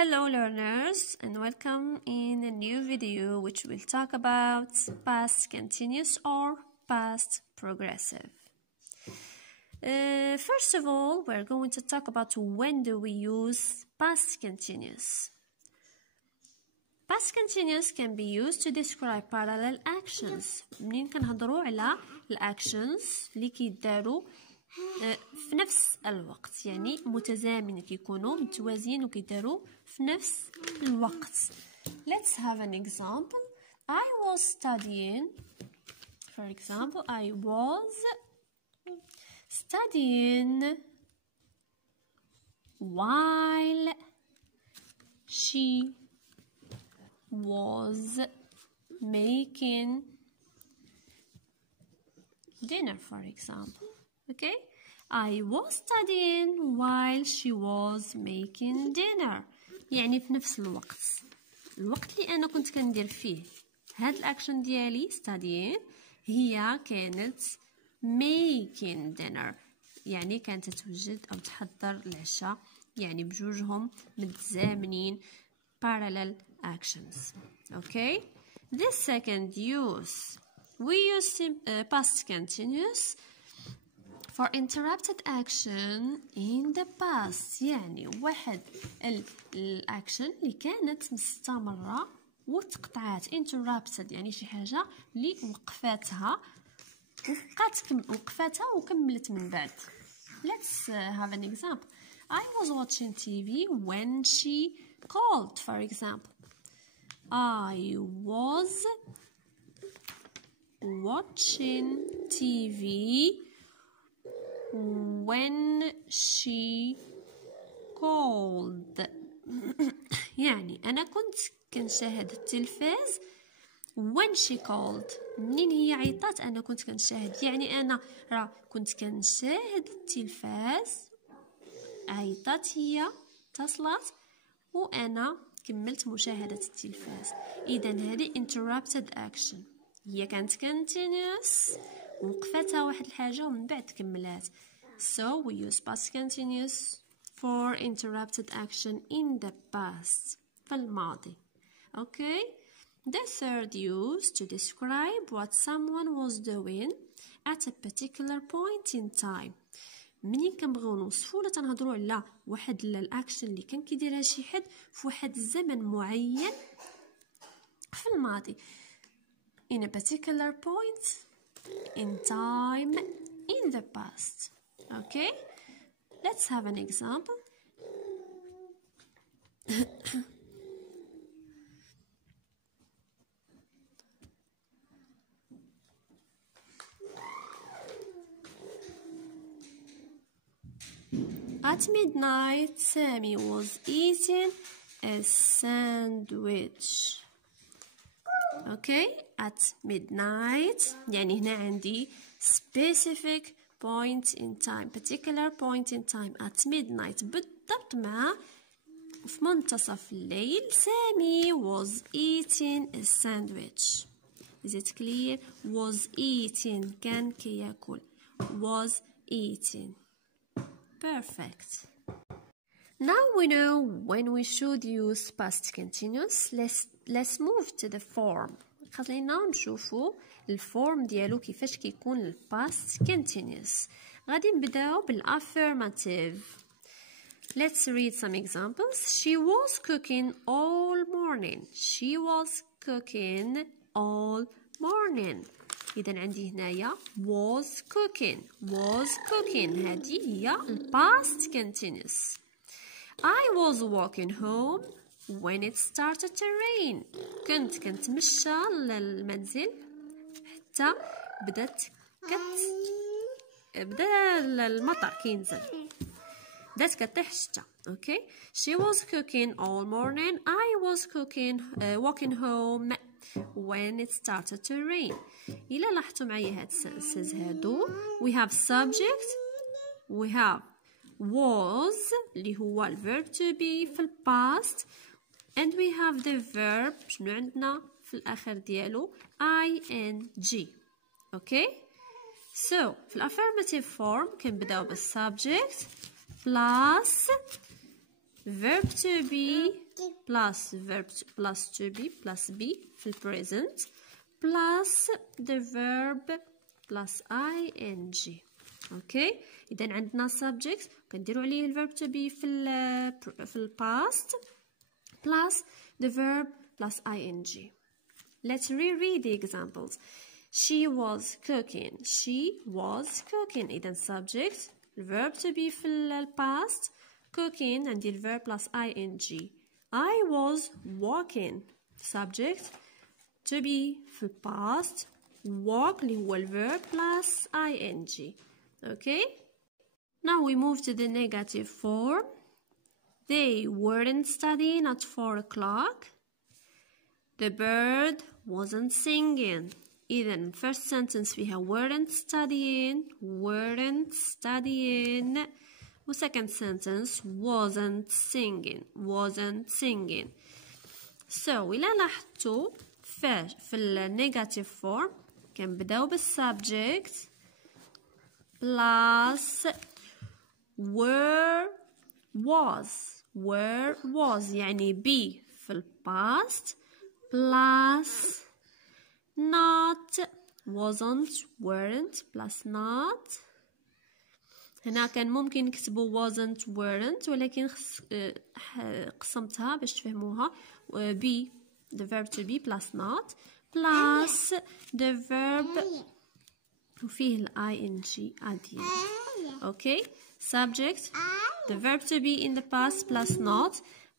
Hello learners, and welcome in a new video which will talk about past continuous or past progressive. First of all, we're going to talk about when do we use past continuous. Past continuous can be used to describe parallel actions. منين كنهضروا على الactions اللي كيداروا في نفس الوقت، يعني متزامنين، كيكونوا متوازيين وكيداروا في نفس الوقت. Let's have an example. I was studying. For example, I was studying while she was making dinner, for example. Okay, I was studying while she was making dinner. يعني في نفس الوقت اللي أنا كنت كندير فيه هاد الأكشن ديالي studying هي كانت making dinner، يعني كانت توجد أو تحضر العشاء، يعني بجوجهم متزامنين parallel actions. Okay, this second use we use past continuous for interrupted action in the past، يعني واحد الأكشن اللي كانت مستمرة وتقطعات. interrupted يعني شي حاجة اللي وقفاتها وكملت من بعد. Let's have an example. I was watching TV when she called, for example. I was watching TV when she called. يعني أنا كنت كنشاهد التلفاز when she called. منين هي عيطات أنا كنت كنشاهد، يعني أنا راه كنت كنشاهد التلفاز، عيطات هي، اتصلت وأنا كملت مشاهدة التلفاز. إذا هذه interrupted action، هي كانت continuous وقفتها واحد الحاجة ومن بعد كملات. So we use past continuous for interrupted action in the past، في الماضي. Okay, the third use to describe what someone was doing at a particular point in time. منين كنبغيو نوصفو ولا تنهضروا على واحد الاكشن اللي كان كيديرها شي حد في واحد الزمن معين في الماضي. In a particular point in time in the past. Okay, let's have an example. At midnight, Sammy was eating a sandwich. Okay, at midnight يعني هنا عندي specific point in time, particular point in time. At midnight بالضبط مع في منتصف الليل. Sammy was eating a sandwich. Is it clear? Was eating كان كياكل. Was eating. Perfect. Now we know when we should use past continuous. Let's move to the form. خلينا نشوفوا الفورم ديالو كيفاش كيكون ال past continuous. غادي نبداو بالaffirmative. Let's read some examples. She was cooking all morning. She was cooking all morning. إذا عندي هنايا was cooking هذه هي ال past continuous. I was walking home when it started to rain. كنت كنتمشى للمنزل حتى بدا المطر كينزل، بدات كطيح الشتا. Okay, she was cooking all morning. I was walking home when it started to rain. إلا لاحظتوا معايا هاد السنسز هادو we have subject, we have was اللي هو ال verb to be في ال past, and we have the verb شنو عندنا في الآخر ديالو ing. Okay, so في ال affirmative form كنبداو بال subject plus verb to be plus plus to be plus be في present plus the verb plus ing. اوكي اذا عندنا subject كنديروا عليه الverb to be في ال past plus the verb plus ing. Let's reread the examples. She was cooking. She was cooking. إذا subject verb to be في ال past cooking عندي الverb plus ing. I was walking. Subject to be في ال past walk اللي هو الverb plus ing. Okay? Now we move to the negative form. They weren't studying at 4 o'clock. The bird wasn't singing. إذن first sentence فيها weren't studying و second sentence wasn't singing. So إلا لاحظتوا في ال negative form كنبداو بالsubject plus were was يعني be في ال past plus not wasn't weren't plus not. هنا كان ممكن نكتبوا wasn't weren't ولكن قسمتها باش تفهموها be the verb to be plus not plus the verb وفيه ال ing at the end. Okay, subject the verb to be in the past plus not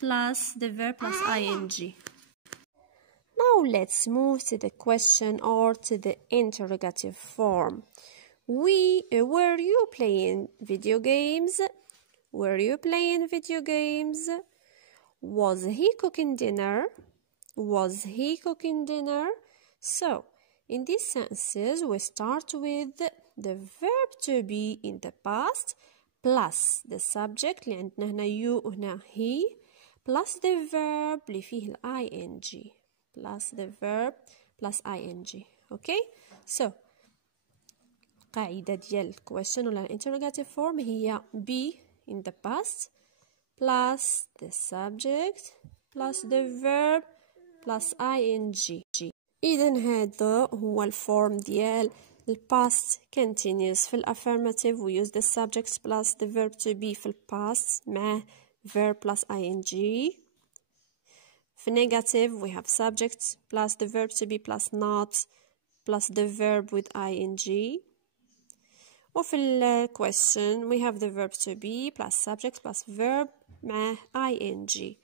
plus the verb plus ing. Now let's move to the question or to the interrogative form. Were you playing video games? Were you playing video games? Was he cooking dinner? Was he cooking dinner? So in these sentences we start with the verb to be in the past plus the subject اللي عندنا هنا you وهنا he plus the verb اللي فيه ال ing plus the verb plus ing. Okay, so قاعدة ديال question ولا interrogative form هي be in the past plus the subject plus the verb plus ing. إذن هذا هو الفورم ديال ال past continuous في ال affirmative we use the subject plus the verb to be في ال past مع verb plus ing. في negative we have subject plus the verb to be plus not plus the verb with ing. وفي ال question we have the verb to be plus subject plus verb مع ing.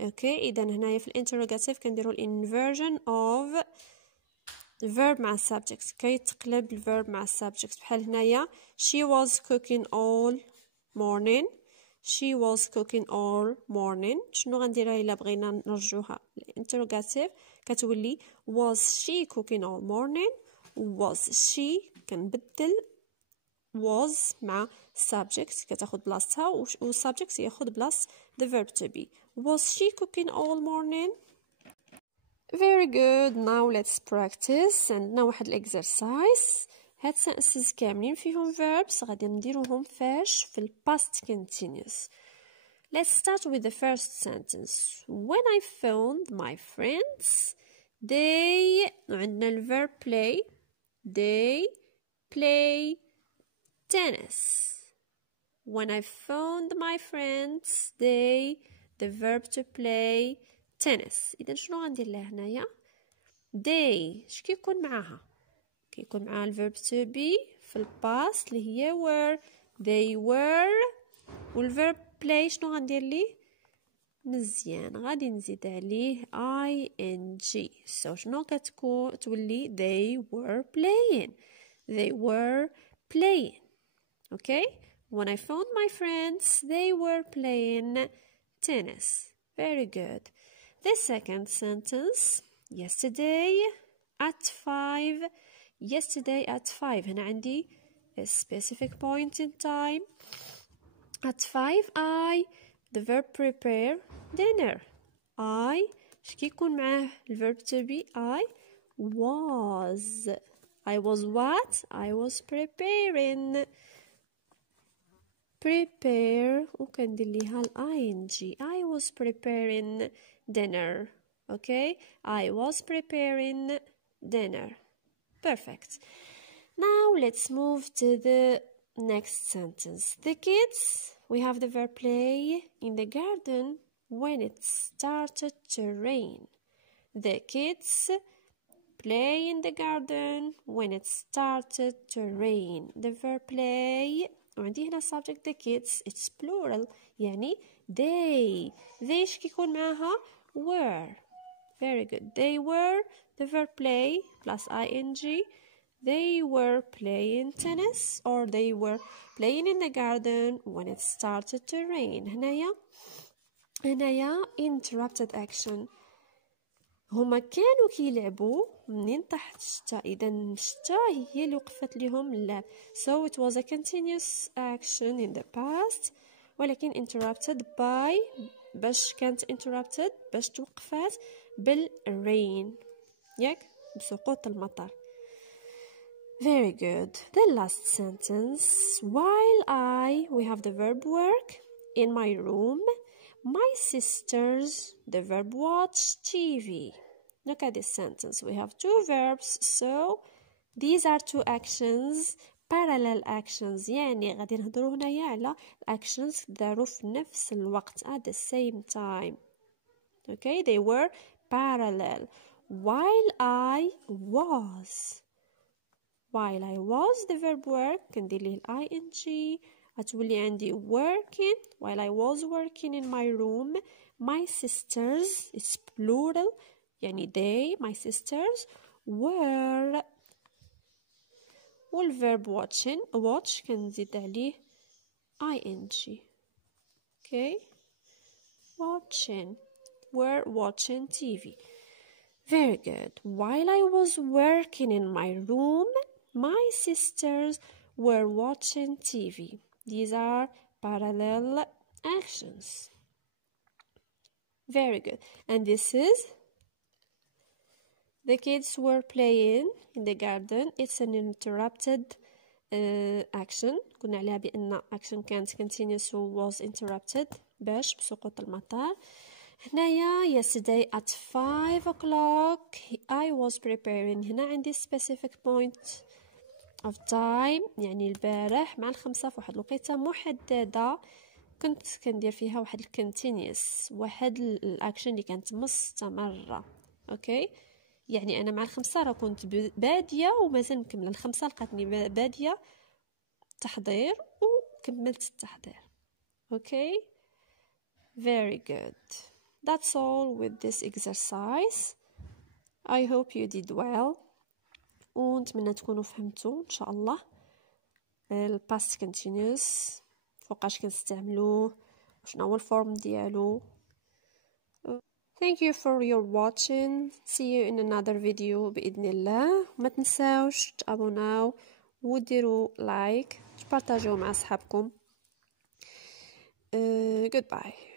Okay, إذا هنايا في ال interrogative كنديرو ال inversion of the verb مع subject كي تقلب ال verb مع subject. بحال هنايا she was cooking all morning. She was cooking all morning. شنو غنديرها إلا بغينا نرجعوها interrogative كتولي was she cooking all morning. was she كنبدل was مع subject كتاخد بلاصتها و subject ياخد بلاص the verb to be. Was she cooking all morning? Very good. Now let's practice. عندنا واحد exercise. هاد sentences كاملين فيهم verbs غادي نديروهم فاش في ال past continuous. Let's start with the first sentence. When I phoned my friends they عندنا ال verb play. They play tennis. When I phoned my friends they the verb to play tennis. إذا شنو غندير لها هنايا they اش كيكون معاها كيكون معاها الverb to be في الباست اللي هي were. they were والverb play شنو غندير ليه مزيان غادي نزيد عليه ing. so شنو كتكون تولي they were playing. they were playing. Okay, when I phoned my friends they were playing tennis. Very good. The second sentence yesterday at 5. yesterday at 5 هنا عندي a specific point in time. at 5 I the verb prepare dinner. I اش كيكون معاه الverb to be I was what I was preparing prepare وكندير ليها ing. I was preparing dinner. Okay, I was preparing dinner. Perfect. Now let's move to the next sentence. The kids, we have the verb play in the garden when it started to rain. The kids play in the garden when it started to rain. The verb play وعندي هنا subject the kids, it's plural, يعني they شكيكون معها were. Very good. They were, the verb play plus ing. They were playing tennis or they were playing in the garden when it started to rain. هنايا interrupted action. هما كانوا كيلعبوا منين طاحت الشتا. إذا الشتا هي اللي وقفت لهم اللعب. So it was a continuous action in the past. ولكن interrupted by باش كانت interrupted باش توقفات بالrain. ياك بسقوط المطر. Very good. The last sentence. While we have the verb work in my room, my sisters, the verb watch TV. Look at this sentence. We have two verbs, so these are two actions, parallel actions. يعني غادي نهضروا هنايا على actions داروا في نفس الوقت at the same time. Okay, they were parallel. While I was, the verb work كندير ليه ing. هتولي عندي working. While I was working in my room, my sisters, it's plural, يعني they, my sisters, were. والverb watch كنزيد عليه ing. Okay, were watching TV. Very good. While I was working in my room, my sisters were watching TV. These are parallel actions. Very good. And this is the kids were playing in the garden. It's an interrupted action. قلنا عليها بأن action كانت continuous was interrupted باش بسقوط المطر. هنايا yesterday at 5 o'clock I was preparing. هنا عندي specific point of time يعني البارح مع 5 في واحد الوقيته محدده كنت كندير فيها واحد الكونتينيوس واحد الاكشن اللي كانت مستمره. اوكي يعني انا مع 5 راه كنت باديه ومازال مكمله. 5 لقاتني باديه تحضير وكملت التحضير. اوكي very good. That's all with this exercise. I hope you did well. ونتمنى تكونوا فهمتوا ان شاء الله الباست continuous فوقاش كنستعملوه وشنو هو الفورم ديالو. Thank you for your watching. See you in another video بإذن الله. وما تنساوش تابوناو وديروا لايك تبارطاجيو مع اصحابكم. Goodbye.